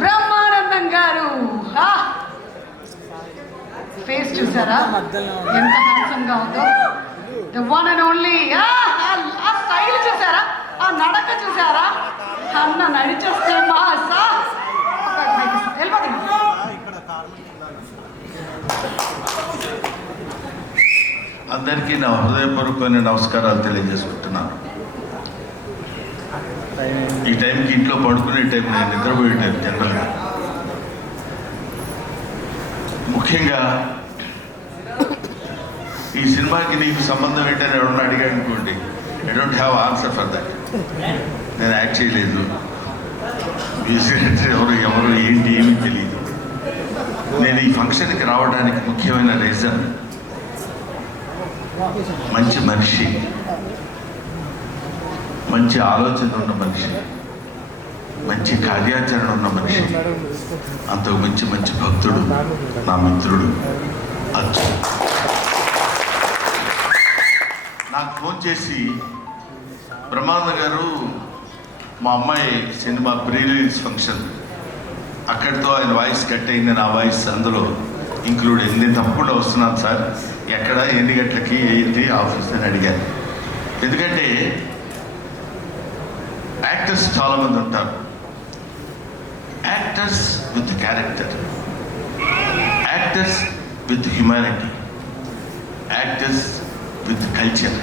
బ్రహ్మానందం గారు ఫేస్ చూసారా ఎంత హ్యాండ్సమ్ గా ఉందో. The one and only. ఆ స్టైల్ చూసారా, ఆ నడక చూసారా, అన్న నడిచేస్తే మాసా. అందరికీ నా హృదయపూర్వకమైన నమస్కారాలు తెలియజేసుకుంటున్నాను. ఈ టైంకి ఇంట్లో పడుకునే టైం, నేను నిద్రపోయే టైం జనరల్గా. ముఖ్యంగా ఈ సినిమాకి నీకు సంబంధం ఏంటని ఎవరన్నా అడిగాడు అనుకోండి, I don't have answer for that. నేను యాక్ట్ చేయలేదు, ఎవరు ఏంటి ఏమీ తెలియదు. నేను ఈ ఫంక్షన్కి రావడానికి ముఖ్యమైన రీజన్, మంచి మనిషి, మంచి ఆలోచన ఉన్న మనిషి, మంచి కార్యాచరణ ఉన్న మనిషి, అంతకు మంచి భక్తుడు, నా మిత్రుడు అర్జున్. నాకు ఫోన్ చేసి, బ్రహ్మానంద గారు మా అమ్మాయి సినిమా ప్రీ రిలీజ్ ఫంక్షన్, అక్కడితో ఆయన వాయిస్ కట్ అయింది, నా వాయిస్ అందులో ఇంక్లూడ్ అయింది. నేను తప్పకుండా వస్తున్నాను సార్, ఎక్కడ, ఎన్ని గంటలకి, ఏంటి ఆఫీస్ అని అడిగాను. ఎందుకంటే యాక్టర్స్ చాలామంది ఉంటారు. Actors with character, actors with humanity, actors with culture,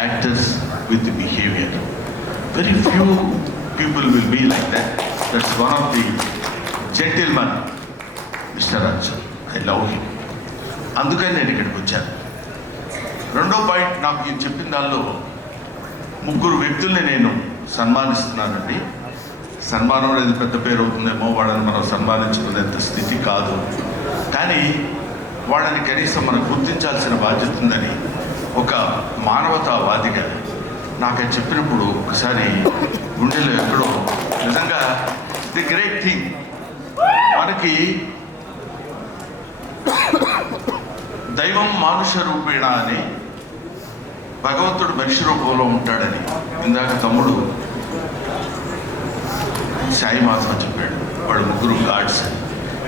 actors with behaviour. Very few people will be like that. That's one of the gentleman mister Arjun. I love him. అందుకని నేను ఇక్కడికి వచ్చాను. రెండో పాయింట్, నాకు నేను చెప్పిన దానిలో ముగ్గురు వ్యక్తుల్ని నేను సన్మానిస్తున్నానండి. సన్మానం అనేది పెద్ద పేరు అవుతుందేమో, వాళ్ళని మనం సన్మానించుకునేంత స్థితి కాదు, కానీ వాళ్ళని కనీసం మనం గుర్తించాల్సిన బాధ్యత ఉందని ఒక మానవతావాదిగా నాకు అది చెప్పినప్పుడు ఒకసారి గుండెలో ఎక్కడో నిజంగా ది గ్రేట్ థింగ్. మనకి దైవం మానుష రూపేణ అని, భగవంతుడు మనిషి రూపంలో ఉంటాడని ఇందాక తమ్ముడు సాయి మాధవ చెప్పాడు. వాడు ముగ్గురు గాడ్స్ అని.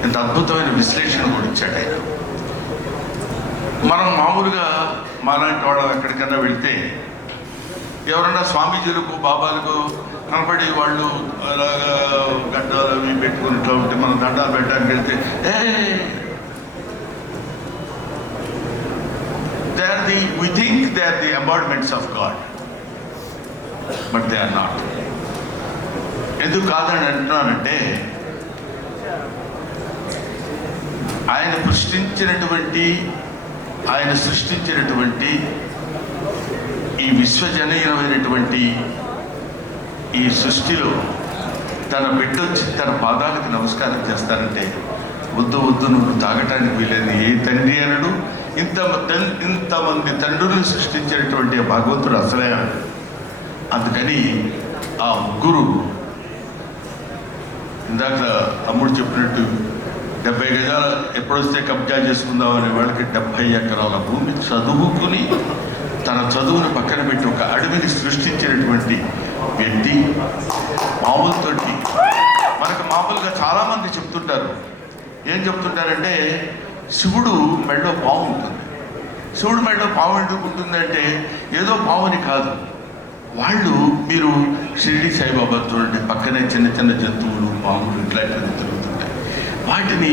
ఎంత అద్భుతమైన విశ్లేషణ కూడా ఇచ్చాడు ఆయన. మనం మామూలుగా మాలాంటి వాళ్ళం ఎక్కడికన్నా వెళ్తే ఎవరన్నా స్వామీజీలకు, బాబాలకు కనపడి వాళ్ళు అలాగా గడ్డాలు అవి పెట్టుకుని ఇట్లా ఉంటే మనం దండాలు పెట్టడానికి వెళ్తే we think they are the embodiments of God, but they are not. ఎందుకు కాదని అంటున్నానంటే, ఆయన సృష్టించినటువంటి ఈ విశ్వజనీయమైనటువంటి ఈ సృష్టిలో తన బిడ్డొచ్చి తన పాదాలకు నమస్కారం చేస్తారంటే, వద్దు నువ్వు తాగటానికి వీలేని ఏ తండ్రి అనడు. ఇంతమంది తండ్రులను సృష్టించినటువంటి భగవంతుడు అసలే. అందుకని ఆ ముగ్గురు, ఇందాక తమ్ముడు చెప్పినట్టు 70 గజాలు ఎప్పుడొస్తే కబ్జా చేసుకుందామనే వాళ్ళకి 70 ఎకరాల భూమి చదువుకుని తన చదువును పక్కన పెట్టి ఒక అడవిని సృష్టించినటువంటి వ్యక్తి. మామూలుతోటి మనకు మామూలుగా చాలామంది చెప్తుంటారు. ఏం చెప్తుంటారంటే, శివుడు మెడలో పాము ఉంటుంది. శివుడు మెడలో పాము ఎందుకు ఉంటుందంటే, ఏదో పాముని కాదు. వాళ్ళు, మీరు షిరిడి సాయిబాబా చూడండి, పక్కనే చిన్న జంతువులు, పాములు ఇట్లాంటివి తిరుగుతుంటాయి. వాటిని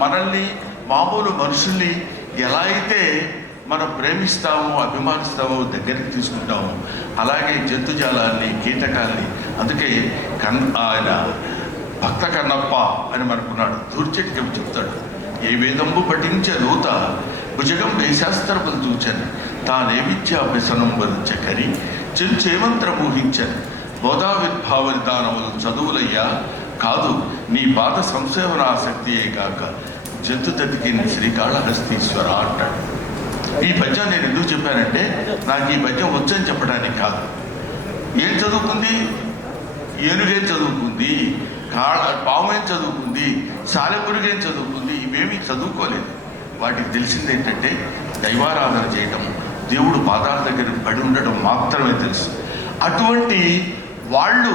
మనల్ని మామూలు మనుషుల్ని ఎలా అయితే మనం ప్రేమిస్తామో, అభిమానిస్తామో, దగ్గరికి తీసుకుంటామో, అలాగే జంతుజాలాన్ని, కీటకాలని. అందుకే ఆయన భక్త కన్నప్ప అని మనకున్నాడు. దూర్చెట్టు చెప్తాడు, ఏ వేదంబు పఠించే దూత భుజగం వేశాస్త్రములు చూచని, తానే విద్యాభ్యసనం వరించకరి చెంచేమంత్ర ఊహించని, బోధావిర్భావనిదానములు చదువులయ్యా కాదు, నీ పాద సంసేవనాసక్తియే కాక జంతు తతికిన శ్రీకాళహస్తీశ్వర అంటాడు. ఈ పద్యం నేను ఎందుకు చెప్పానంటే, నాకు ఈ పద్యం వచ్చని చెప్పడానికి కాదు. ఏం చదువుకుంది? ఏనుగేం చదువుకుంది, పాము ఏం చదువుకుంది, సాలెపురుగేం చదువుకుంది, ఇవేమీ చదువుకోలేదు. వాటికి తెలిసింది ఏంటంటే, దైవారాధన చేయటం, దేవుడు పాదాల దగ్గర పడి ఉండడం మాత్రమే తెలుసు. అటువంటి వాళ్ళు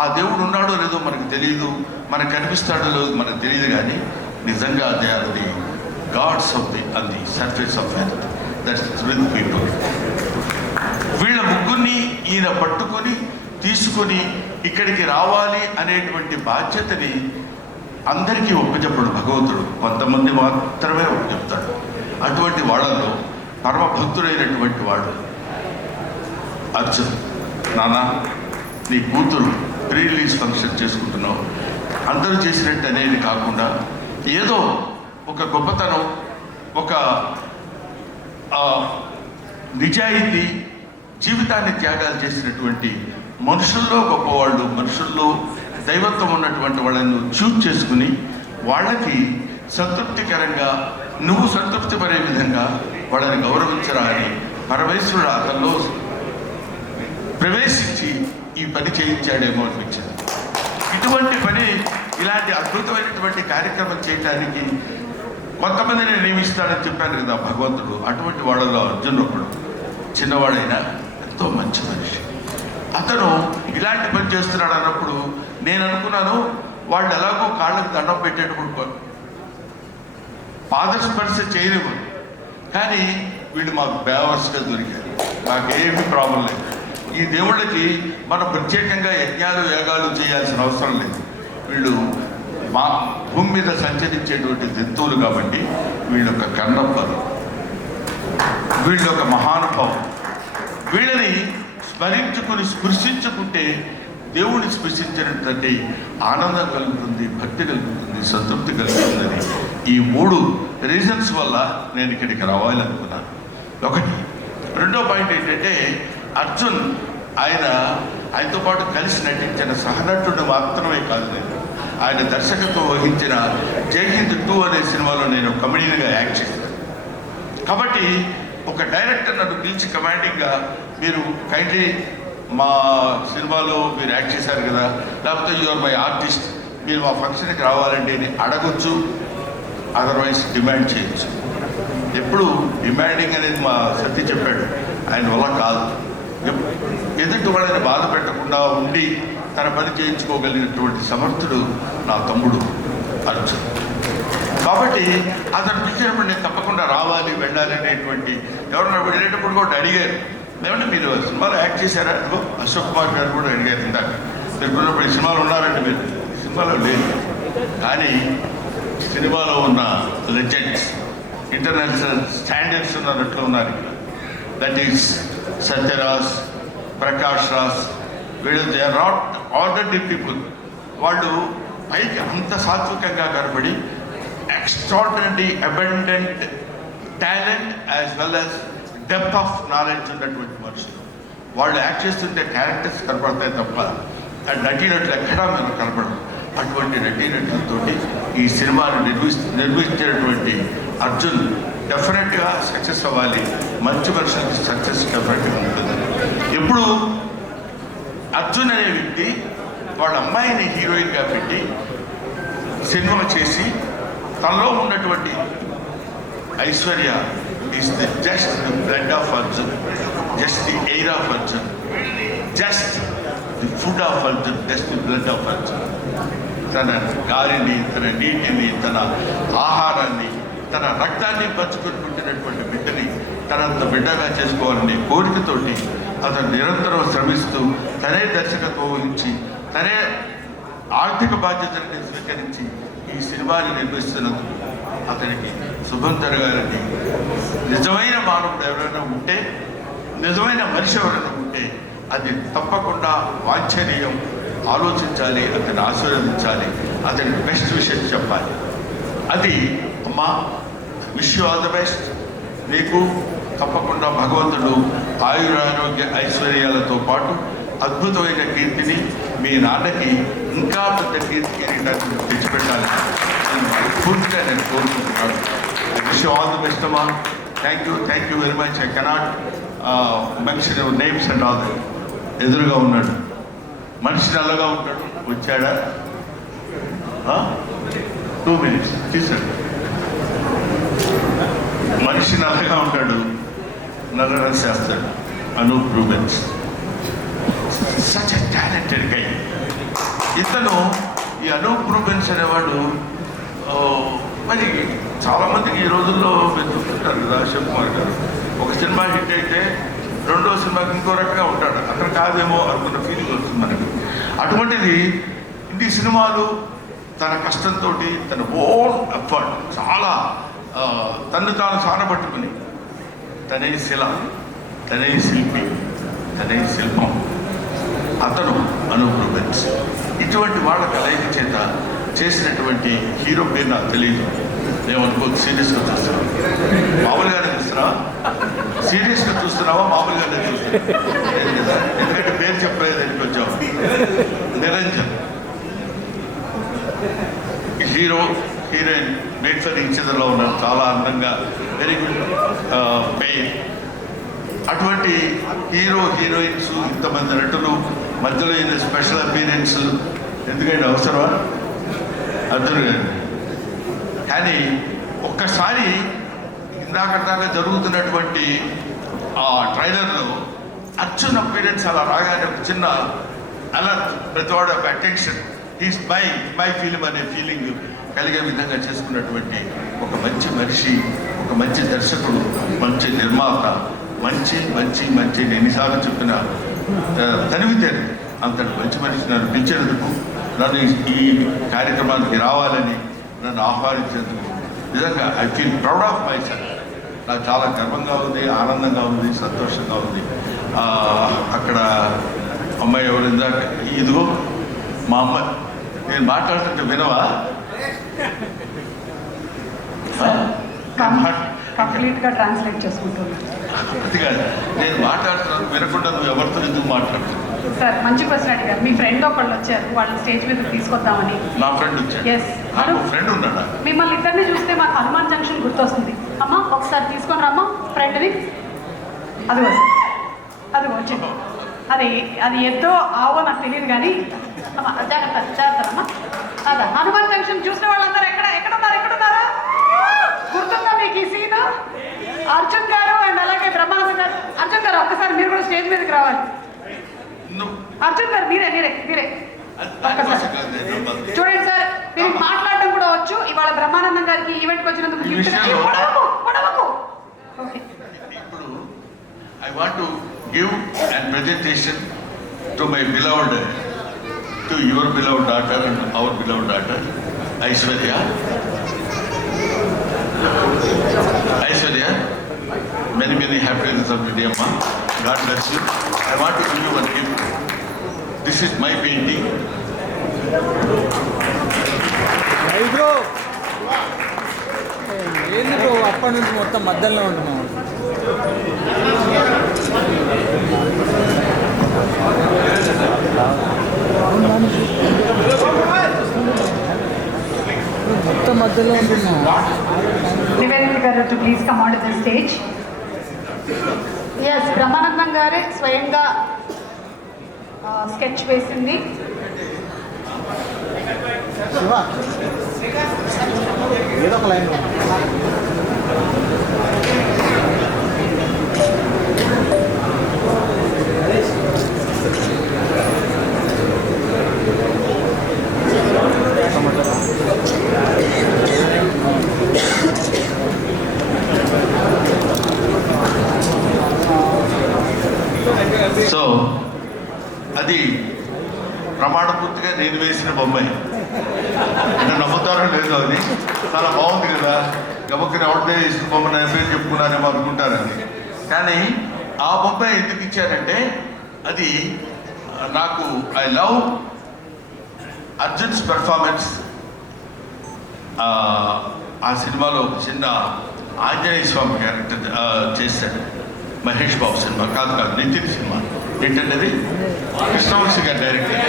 ఆ దేవుడు ఉన్నాడో లేదో మనకు తెలియదు, మనకు కనిపిస్తాడో లేదో మనకు తెలియదు, కానీ నిజంగా they are the gods of the surface of earth, that's with people. వీళ్ళ ముగ్గురిని ఈయన పట్టుకొని తీసుకొని ఇక్కడికి రావాలి అనేటువంటి బాధ్యతని అందరికీ ఒప్పచెప్పడు భగవంతుడు, కొంతమంది మాత్రమే ఒప్పచెప్తాడు. అటువంటి వాళ్ళలో పరమ భక్తుడైనటువంటి వాడు అర్జున్. నాన్న, నీ కూతురు ప్రీ రిలీజ్ ఫంక్షన్ చేసుకుంటున్నావు, అందరూ చేసినట్టు అనేది కాకుండా ఏదో ఒక గొప్పతనం, ఒక నిజాయితీ, జీవితాన్ని త్యాగాలు చేసినటువంటి మనుషుల్లో గొప్పవాళ్ళు, మనుషుల్లో దైవత్వం ఉన్నటువంటి వాళ్ళను చూజ్ చేసుకుని వాళ్ళకి సంతృప్తికరంగా, నువ్వు సంతృప్తి పడే విధంగా వాళ్ళని గౌరవించరా అని పరమేశ్వరుడు అతనిలో ప్రవేశించి ఈ పని చేయించాడేమో అనిపించింది. ఇటువంటి పని, ఇలాంటి అద్భుతమైనటువంటి కార్యక్రమం చేయడానికి కొంతమందిని నియమిస్తాడని చెప్పాను కదా భగవంతుడు. అటువంటి వాళ్ళలో అర్జున్ ఒకడు. చిన్నవాడైనా ఎంతో మంచి మనిషి. అతను ఇలాంటి పని చేస్తున్నాడు అన్నప్పుడు నేను అనుకున్నాను, వాళ్ళు ఎలాగో కాళ్ళకు దండం పెట్టేటప్పుడు పాదస్పర్శ చేయనివ్వరు, కానీ వీళ్ళు మాకు బేవర్స్గా దొరికారు, మాకేమీ ప్రాబ్లం లేదు. ఈ దేవుళ్ళకి మనం ప్రత్యేకంగా యజ్ఞాలు యాగాలు చేయాల్సిన అవసరం లేదు. వీళ్ళు మా భూమి మీద సంచరించేటువంటి జంతువులు కాబట్టి వీళ్ళొక కన్నప్పలు, వీళ్ళొక మహానుభావం. వీళ్ళని స్మరించుకుని స్పృశించుకుంటే దేవుడిని స్పృశించినటువంటి ఆనందం కలుగుతుంది, భక్తి కలుగుతుంది, సంతృప్తి కలుగుతుందని ఈ 3 రీజన్స్ వల్ల నేను ఇక్కడికి రావాలనుకున్నాను. ఒకటి. రెండో పాయింట్ ఏంటంటే, అర్జున్ ఆయనతో పాటు కలిసి నటించిన సహనటుడు మాత్రమే కాదు, నేను ఆయన దర్శకత్వం వహించిన జై హింద్ 2 అనే సినిమాలో నేను కమెడియన్గా యాక్ట్ చేశాను. కాబట్టి ఒక డైరెక్టర్ నన్ను పిలిచి కమాండింగ్గా, మీరు కైండ్లీ మా సినిమాలో మీరు యాక్ట్ చేశారు కదా, లేకపోతే యువర్ మై ఆర్టిస్ట్, మీరు మా ఫంక్షన్కి రావాలండి అని అడగొచ్చు, అదర్వైజ్ డిమాండ్ చేయొచ్చు. ఎప్పుడు డిమాండింగ్ అనేది మా సత్య చెప్పాడు, ఆయన వల్ల కాదు. ఎదుటి వాళ్ళని బాధ పెట్టకుండా ఉండి తన పని చేయించుకోగలిగినటువంటి సమర్థుడు నా తమ్ముడు అర్జున్. కాబట్టి అతను పిలిచినప్పుడు నేను తప్పకుండా రావాలి, వెళ్ళాలి అనేటువంటి, ఎవరన్నా వెళ్ళేటప్పుడు కూడా అడిగారు, ఏమంటే మీరు సినిమాలో యాక్ట్ చేశారా? అదిగో అశోక్ కుమార్ గారు కూడా అడిగారు ఇందాక, మీరు ఉన్నప్పుడు ఈ సినిమాలో ఉన్నారంటే మీరు సినిమాలో లేదు, కానీ సినిమాలో ఉన్న లెజెండ్స్, ఇంటర్నేషనల్ స్టాండర్డ్స్ ఉన్నట్లు ఉన్నారు ఇక్కడ. దట్ ఈస్ సత్యరాజ్, ప్రకాష్ రాజ్, వీళ్ళు they are not ordinary people. వాళ్ళు పైకి అంత సాత్వికంగా కనబడి extraordinary abundant talent as well as depth of knowledge ఉన్నటువంటి మనుషులు. వాళ్ళు యాక్ట్ చేస్తుంటే క్యారెక్టర్స్ కనపడతాయి తప్ప నటీనటులు ఎక్కడా మనకు కనపడదు. అటువంటి నటీనటులతోటి ఈ సినిమాను నిర్మించినటువంటి అర్జున్ డెఫినెట్గా సక్సెస్ అవ్వాలి, మంచి మనుషులకి సక్సెస్ డెఫినెట్గా ఉంటుంది. ఎప్పుడు అర్జున్ అనే వ్యక్తి వాళ్ళ అమ్మాయిని హీరోయిన్గా పెట్టి సినిమా చేసి తనలో ఉన్నటువంటి Aishwarya is the just the blood of Arjun, just the air of Arjun, just the food of Arjun, just the blood of Arjun. తన గాలిని, తన నీటిని, తన ఆహారాన్ని, తన రక్తాన్ని పంచుకొని పుట్టినటువంటి బిడ్డని తనంత బిడ్డగా చేసుకోవాలనే కోరికతోటి అతను నిరంతరం శ్రమిస్తూ తనే దర్శకత్వం వహించి తనే ఆర్థిక బాధ్యతని స్వీకరించి ఈ సినిమాని నిర్మిస్తున్నందుకు అతనికి శుభం జరగాలని, నిజమైన మానవుడు ఎవరైనా ఉంటే, నిజమైన మనిషి ఎవరైనా ఉంటే అది తప్పకుండా వాంఛనీయం, ఆలోచించాలి, అతన్ని ఆశీర్వదించాలి, అతనికి బెస్ట్ విషయం చెప్పాలి. అది అమ్మా, wish you all the best. నీకు తప్పకుండా భగవంతుడు ఆయురారోగ్య ఐశ్వర్యాలతో పాటు అద్భుతమైన కీర్తిని, మీ నాన్నకి ఇంకా పెద్ద కీర్తి కిరీటాన్ని తెచ్చిపెట్టాలి పూర్తిగా నేను కోరుకుంటున్నాను. Wish you all the best అమ్మా. Thank you very much. I cannot mention your names and all that. ఎదురుగా ఉన్నాడు మనిషి, నల్లగా ఉంటాడు, వచ్చాడా? 2 minutes తీసాడు. మనిషి నల్లగా ఉంటాడు, నల్ల డ్రెస్ చేస్తాడు. Anup Rubens, such a talented guy. ఇతను ఈ అనూప్ రూబెన్స్ అనేవాడు మరి చాలామందికి ఈ రోజుల్లో మీరు చూస్తుంటారు కదా శివకుమార్ గారు ఒక సినిమా హిట్ అయితే రెండో సినిమాకి ఇంకో రకంగా ఉంటాడు, అక్కడ కాదేమో అనుకున్న ఫీలింగ్ వస్తుంది మనకి. అటువంటిది ఇన్ని సినిమాలు తన కష్టంతో తన ఓన్ ఎఫర్ట్ చాలా తను తాను సానబట్టుకుని తనే శిల, తనే శిల్పి, తనే శిల్పం అతను అనూప్ రూబెన్స్. ఇటువంటి వాళ్ళ కలయిక చేత చేసినటువంటి హీరో పేరు నాకు తెలియదు, ఏమనుకోదు. సీరియస్గా చూస్తున్నావు, మామూలుగానే చూస్తున్నావా? సీరియస్గా చూస్తున్నావా మామూలుగానే చూస్తున్నావా? ఎందుకంటే పేరు చెప్పలేదని కొంచెం. Niranjan hero heroine made for each అదర్లో ఉన్నారు, చాలా అందంగా, వెరీ గుడ్ పెయిన్. అటువంటి హీరో హీరోయిన్స్ ఇంతమంది నటులు మధ్యలో ఈయన స్పెషల్ అపీరెన్స్ ఎందుకంటే అవసరమా? అర్జున్ గారు. కానీ ఒక్కసారి ఇందాక జరుగుతున్నటువంటి ఆ ట్రైలర్లో అర్జున్ అపీరెన్స్ అలా రాగానే ఒక చిన్న అలర్ట్, ప్రతివాడు ఒక అటెన్షన్, హీస్ మై ఫిలిం అనే ఫీలింగ్ కలిగే విధంగా చేసుకున్నటువంటి ఒక మంచి మనిషి, ఒక మంచి దర్శకుడు, మంచి నిర్మాత, మంచి మంచి మంచి నేను ఎన్నిసార్లు చెప్పిన తనివితేరు అంతటి మంచి మనిషి నన్ను పిలిచేందుకు, నన్ను ఈ కార్యక్రమానికి రావాలని నన్ను ఆహ్వానించేందుకు నిజంగా I feel proud of my self. నాకు చాలా గర్వంగా ఉంది, ఆనందంగా ఉంది, సంతోషంగా ఉంది. అక్కడ అమ్మాయి ఎవరు ఇందాక, ఇదిగో మా అమ్మాయి, నేను మాట్లాడుతుంటే వినవా? కంప్లీట్గా ట్రాన్స్లేట్ చేసుకుంటున్నాను. అది కాదు, నేను మాట్లాడుతున్నాను వినకుండా నువ్వు ఎవరితో ఎందుకు మాట్లాడుతున్నావు? సార్ మంచి క్వశ్చన్ అడిగారు. మీ ఫ్రెండ్ ఒకళ్ళు వచ్చారు, వాళ్ళు స్టేజ్ మీద తీసుకొద్దామని. నా ఫ్రెండ్ వచ్చాడు. ఎస్, ఫ్రెండ్ ఉన్నాడా? మిమ్మల్ని ఇద్దరిని చూస్తే మాకు హనుమాన్ జంక్షన్ గుర్తొస్తుంది. అమ్మా ఒకసారి తీసుకొని రమ్మా ఫ్రెండ్ని. అదిగో సార్, అదిగో వచ్చింది. అది అది ఎద్దో ఆవో నాకు తెలియదు కానీ అమ్మా జాగ్రత్త జాగ్రత్తమ్మా. అదే హనుమాన్ జంక్షన్ చూసిన వాళ్ళందరూ ఎక్కడున్నారా? గుర్తుందా మీకు ఈ సీన్? అర్జున్ గారు అండ్ అలాగే బ్రహ్మానంద గారు. అర్జున్ గారు ఒక్కసారి మీరు కూడా స్టేజ్ మీదకి రావాలి. అర్జున్ గారు మీరే చూడండి సార్, మీరు మాట్లాడడం కూడా వచ్చు. ఇవాళ బ్రహ్మానందం గారికి ఈవెంట్కి వచ్చినందుకు ఇప్పుడు I want to give and presentation to my beloved, to your beloved daughter and hour beloved daughter Aishwarya. Aishwarya, many happiness of the day, Amma. God bless you. I want to give you one gift. This is my painting. Hey bro, ఏంది bro అప్పటి నుంచి మొత్తం మధ్యలో ఉంటున్నాం. మొత్తం మధ్యలో ఉంటున్నాం. నివేదిత గారు to please come on to the stage. Yes, Brahmanandam గారే స్వయంగా స్కెచ్ వేసింది. ఏదో ఒక లైన్ సో అది ప్రమాణపూర్తిగా నేను వేసిన బొమ్మాయి అంటే నమ్ముతారో లేదో, అది చాలా బాగుంది కదా. గబక్కన ఎవరిదే వేసిన బొమ్మ నేను పేరు చెప్పుకున్నానేమో అనుకుంటారని. కానీ ఆ బొమ్మాయి ఎందుకు ఇచ్చారంటే అది నాకు ఐ లవ్ అర్జున్స్ పెర్ఫార్మెన్స్. ఆ సినిమాలో ఒక చిన్న ఆంజనేయ స్వామి క్యారెక్టర్ చేశాడు. మహేష్ బాబు సినిమా కాదు, నితిన్ సినిమా. ఏంటంటే కృష్ణవంశీ గారి డైరెక్టర్.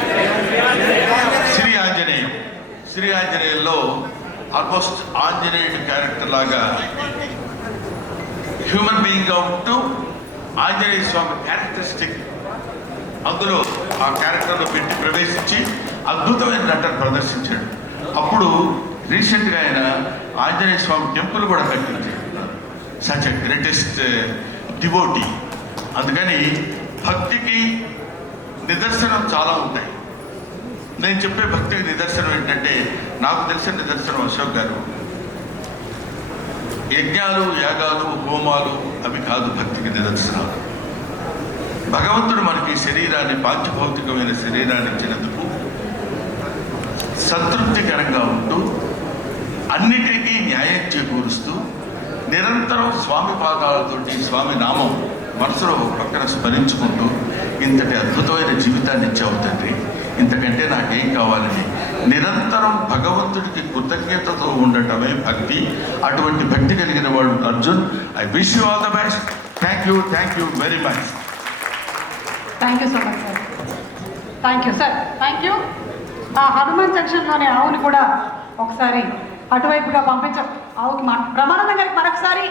శ్రీ ఆంజనేయుల్లో ఆల్మోస్ట్ ఆంజనేయుడి క్యారెక్టర్ లాగా హ్యూమన్ బీయింగ్గా ఉంటూ ఆంజనేయ స్వామి క్యారెక్టరిస్టిక్ అందులో ఆ క్యారెక్టర్లో పెట్టి ప్రవేశించి అద్భుతమైన నటన ప్రదర్శించాడు. అప్పుడు రీసెంట్గా ఆయన ఆంజనేయ స్వామి టెంపుల్ కూడా కట్టించాడు. Such a greatest devotee. అందుకని భక్తికి నిదర్శనం చాలా ఉంటాయి. నేను చెప్పే భక్తికి నిదర్శనం ఏంటంటే, నాకు తెలిసిన నిదర్శనం అశోక్ గారు, యజ్ఞాలు, యాగాలు, హోమాలు అవి కాదు భక్తికి నిదర్శనాలు. భగవంతుడు మనకి శరీరాన్ని, పాంచభౌతికమైన శరీరాన్ని ఇచ్చినందుకు సంతృప్తికరంగా ఉంటూ అన్నిటికీ న్యాయం చేకూరుస్తూ నిరంతరం స్వామి పాదాలతోటి స్వామి నామం మనసులో ఒక పక్కన స్మరించుకుంటూ ఇంతటి అద్భుతమైన జీవితాన్ని ఇచ్చావు తండ్రి, ఇంతకంటే నాకేం కావాలని నిరంతరం భగవంతుడికి కృతజ్ఞతతో ఉండటమే భక్తి. అటువంటి భక్తి కలిగిన వాడు Arjun. I wish you all the best. Thank you very much. Thank you so much sir. Thank you sir. Thank you. ఆ హనుమాన్ జంక్షన్లోని ఆవుని కూడా ఒకసారి అటువైపుగా పంపించాం. ఆవుకి ప్రమానందం గారికి మరొకసారి